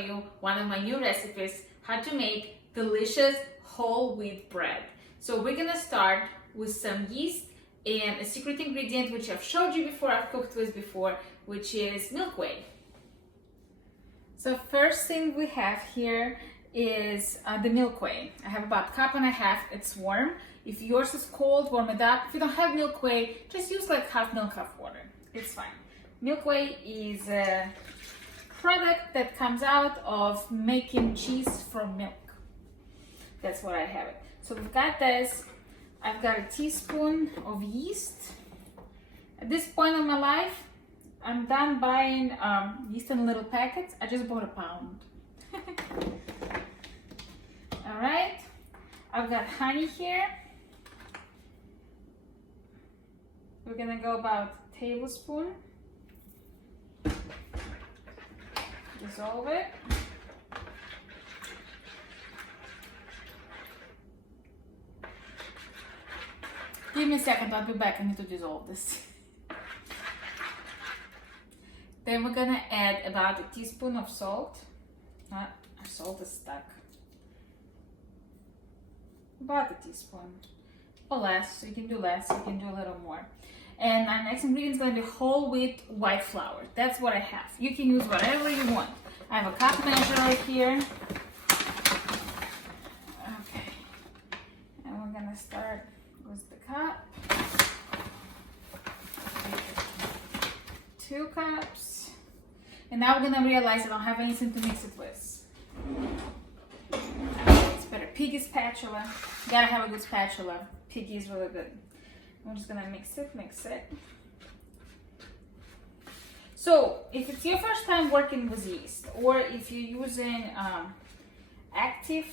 you one of my new recipes, how to make delicious whole wheat bread. So we're gonna start with some yeast and a secret ingredient which I've showed you before, I've cooked with before, which is milk whey. So first thing we have here is the milk whey. I have about 1.5 cups, it's warm. If yours is cold, warm it up. If you don't have milk whey, just use like half milk, half water. It's fine. Milk whey is a product that comes out of making cheese from milk. That's what I have it. So we've got this. I've got a teaspoon of yeast. At this point in my life, I'm done buying yeast in little packets. I just bought 1 pound. All right, I've got honey here. We're gonna go about a tablespoon. Dissolve it. Give me a second, I'll be back. I need to dissolve this. Then we're gonna add about a teaspoon of salt. Our salt is stuck. About a teaspoon or less. So you can do less, you can do a little more. And our next ingredient is going to be whole wheat white flour. That's what I have. You can use whatever you want. I have a cup measure right here. Okay. And we're going to start with the cup. 2 cups. And now we're going to realize I don't have anything to mix it with. It's better. Piggy spatula. You gotta have a good spatula. Piggy is really good. I'm just gonna mix it. So if it's your first time working with yeast, or if you're using active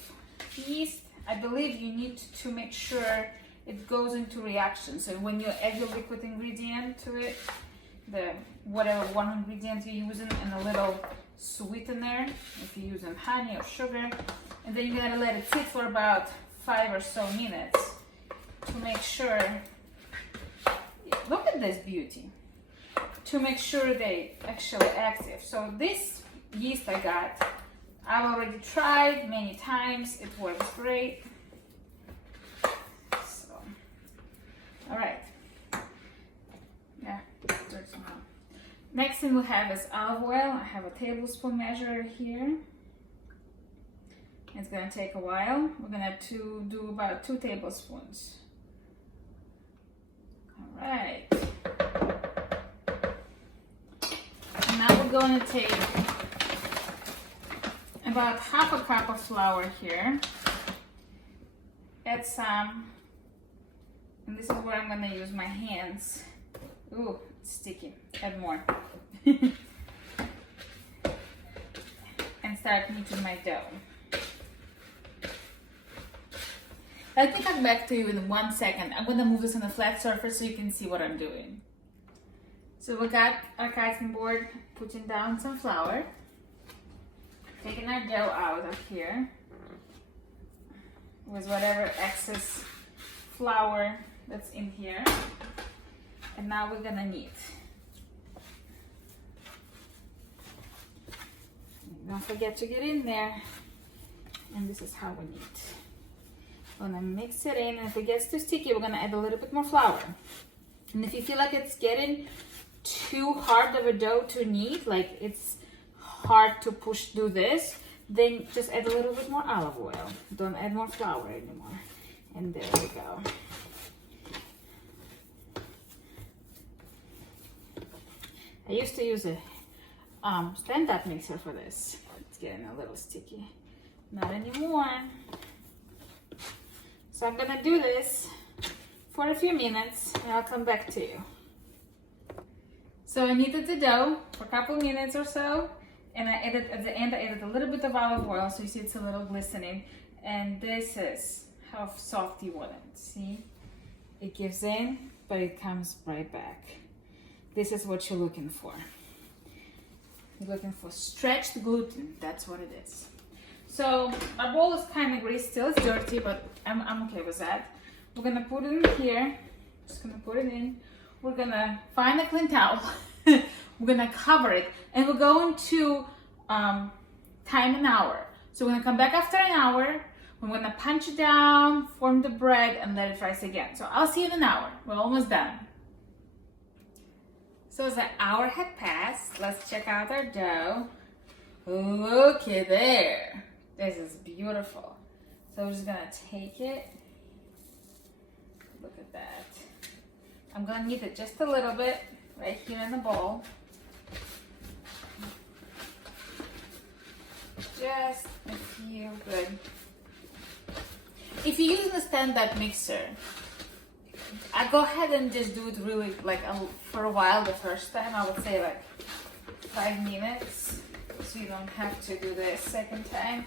yeast, I believe you need to make sure it goes into reaction. So when you add your liquid ingredient to it, the whatever one ingredient you're using, and a little sweetener, if you're using honey or sugar, and then you gotta let it sit for about 5 or so minutes to make sure. Look at this beauty. To make sure they actually active. So this yeast I got, I've already tried many times. It works great. So, all right. Yeah. Next thing we have is olive oil. I have a tablespoon measure here. It's gonna take a while. We're gonna do about 2 tablespoons. All right. And now we're going to take about 1/2 cup of flour here. Add some, and this is where I'm going to use my hands. Ooh, it's sticky. Add more. And start kneading my dough. Let me come back to you in 1 second. I'm going to move this on a flat surface so you can see what I'm doing. So we got our cutting board, putting down some flour, taking our dough out of here with whatever excess flour that's in here. And now we're going to knead. Don't forget to get in there. And this is how we knead. We're gonna mix it in, and if it gets too sticky, we're gonna add a little bit more flour. And if you feel like it's getting too hard of a dough to knead, like it's hard to push through this, then just add a little bit more olive oil. Don't add more flour anymore. And there we go. I used to use a stand-up mixer for this. It's getting a little sticky. Not anymore. So I'm gonna do this for a few minutes and I'll come back to you. So I kneaded the dough for a couple minutes or so, and I added at the end, I added a little bit of olive oil so you see it's a little glistening. And this is how soft you want it. See? It gives in, but it comes right back. This is what you're looking for. You're looking for stretched gluten. That's what it is. So our bowl is kind of greasy still. It's dirty, but I'm okay with that. We're gonna put it in here. Just gonna put it in. We're gonna find a clean towel. We're gonna cover it, and we're going to time an hour. So we're gonna come back after an hour. We're gonna punch it down, form the bread, and let it rise again. So I'll see you in an hour. We're almost done. So as an hour had passed, let's check out our dough. Looky there. This is beautiful. So we're just gonna take it. Look at that. I'm gonna knead it just a little bit right here in the bowl. Just a few, good. If you're using a stand-up mixer, I go ahead and just do it really like for a while the first time. I would say like 5 minutes, so you don't have to do the second time.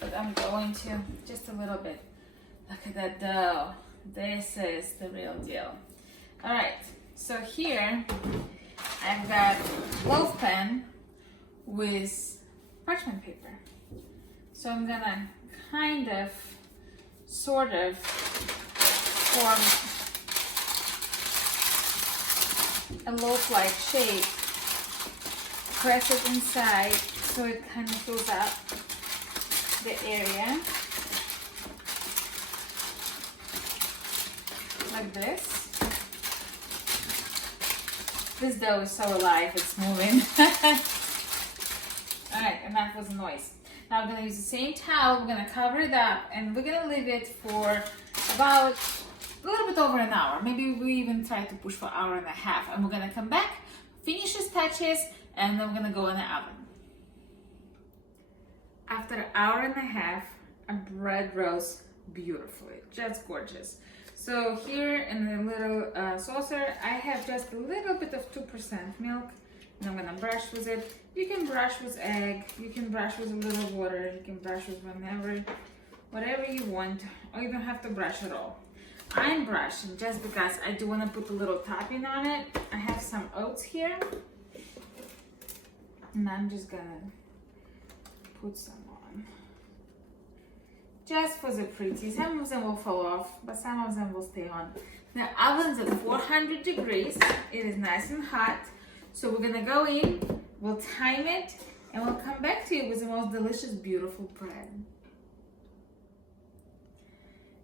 But I'm going to just a little bit. Look at that dough. This is the real deal. All right, so here I've got loaf pan with parchment paper. So I'm gonna kind of, sort of form a loaf-like shape, press it inside so it kind of fills up the area, like this. This dough is so alive, it's moving. Alright, and that was a noise. Now we're going to use the same towel, we're going to cover it up, and we're going to leave it for about a little bit over an hour. Maybe we even try to push for an hour and a half. And we're going to come back, finish these touches, and then we're going to go in the oven. After an hour and a half, our bread rose beautifully, just gorgeous. So here in the little saucer, I have just a little bit of 2% milk. And I'm gonna brush with it. You can brush with egg, you can brush with a little water, you can brush with whatever you want, or you don't have to brush at all. I'm brushing just because I do want to put a little topping on it. I have some oats here, and I'm just gonna put some on. Just for the pretty. Some of them will fall off, but some of them will stay on. The oven's at 400 degrees. It is nice and hot. So we're gonna go in, we'll time it, and we'll come back to you with the most delicious, beautiful bread.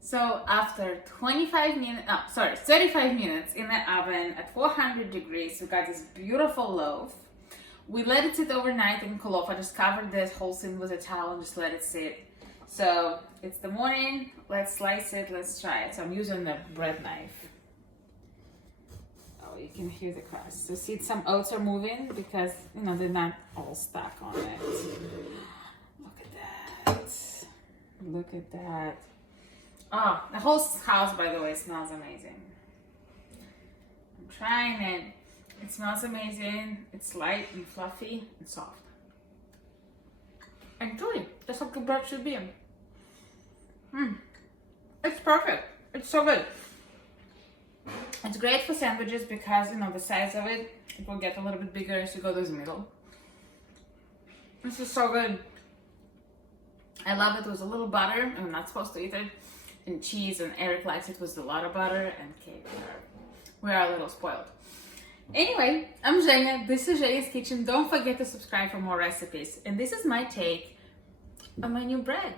So after 35 minutes in the oven at 400 degrees, we got this beautiful loaf. We let it sit overnight and cool off. I just covered this whole thing with a towel and just let it sit. So it's the morning, let's slice it, let's try it. So I'm using the bread knife. You can hear the crust. So see, some oats are moving because, you know, they're not all stuck on it. Look at that. Look at that. Oh, the whole house, by the way, smells amazing. I'm trying it. It smells amazing. It's light and fluffy and soft. And chewy. Just like the bread should be. It's perfect. It's so good. It's great for sandwiches because, you know, the size of it, it will get a little bit bigger as you go to the middle. This is so good. I love it with a little butter. I'm not supposed to eat it. And cheese, and Eric likes it with a lot of butter and cake. We are a little spoiled. Anyway, I'm Zhenya. This is Zhenya's Kitchen. Don't forget to subscribe for more recipes. And this is my take on my new bread.